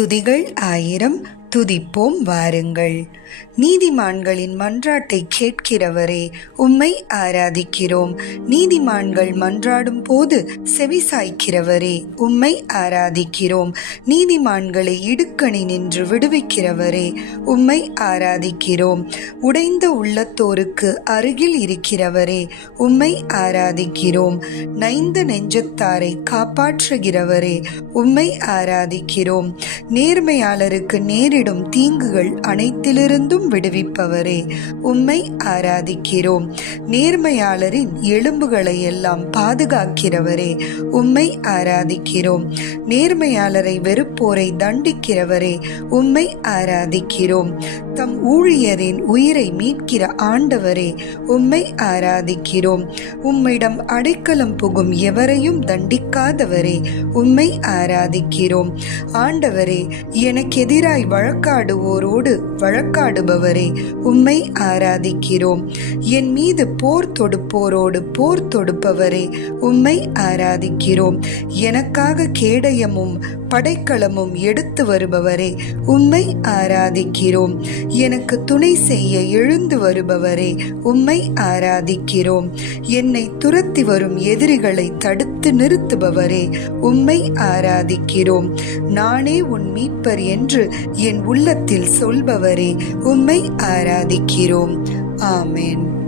துதிகள் ஆயிரம் துதிப்போம் வாருங்கள். நீதிமான்களின் மன்றாட்டை கேட்கிறவரே உம்மை ஆராதிக்கிறோம். நீதிமான்கள் மன்றாடும் போது செவிசாய்க்கிறவரே உம்மை ஆராதிக்கிறோம். நீதிமான்களை இடுக்கணி நின்று விடுவிக்கிறவரே உம்மை ஆராதிக்கிறோம். உடைந்த உள்ளத்தோருக்கு அருகில் இருக்கிறவரே உம்மை ஆராதிக்கிறோம். நைந்த நெஞ்சத்தாரை காப்பாற்றுகிறவரே உம்மை ஆராதிக்கிறோம். நேர்மையாளருக்கு நேரிடும் தீங்குகள் அனைத்திலிருந்தும் விடுவிப்பவரே உம்மை ஆராதிக்கிறோம். நேர்மையாளரின் எலும்புகளை எல்லாம் பாதுகாக்கிறவரே உம்மை ஆராதிக்கிறோம். நேர்மையாளரை வெறுப்போரை தண்டிக்கிறவரே உம்மை ஆராதிக்கிறோம். தம் ஊழியரின் உயிரை மீட்கிற ஆண்டவரே உம்மை ஆராதிக்கிறோம். உம்மிடம் அடைக்கலம் புகும் எவரையும் தண்டிக்காதவரே உம்மை ஆராதிக்கிறோம். ஆண்டவரே எனக்கு எதிராய் வழக்காடுவோரோடு வழக்காடுபவரே உம்மை ஆராதிக்கிறோம். என் மீது போர் தொடுப்போரோடு போர் தொடுப்பவரே உம்மை ஆராதிக்கிறோம். எனக்காக கேடயமும் படைக்கலமும் எடுத்து வருபவரே உம்மை ஆராதிக்கிறோம். எனக்கு துணை செய்ய எழுந்து வருபவரே உம்மை ஆராதிக்கிறோம். என்னை துரத்தி வரும் எதிரிகளை தடுத்து நிறுத்துபவரே உம்மை ஆராதிக்கிறோம். நானே உன் மீட்பர் என்று என் உள்ளத்தில் சொல்பவரே உம்மை ஆராதிக்கிறோம். ஆமேன்.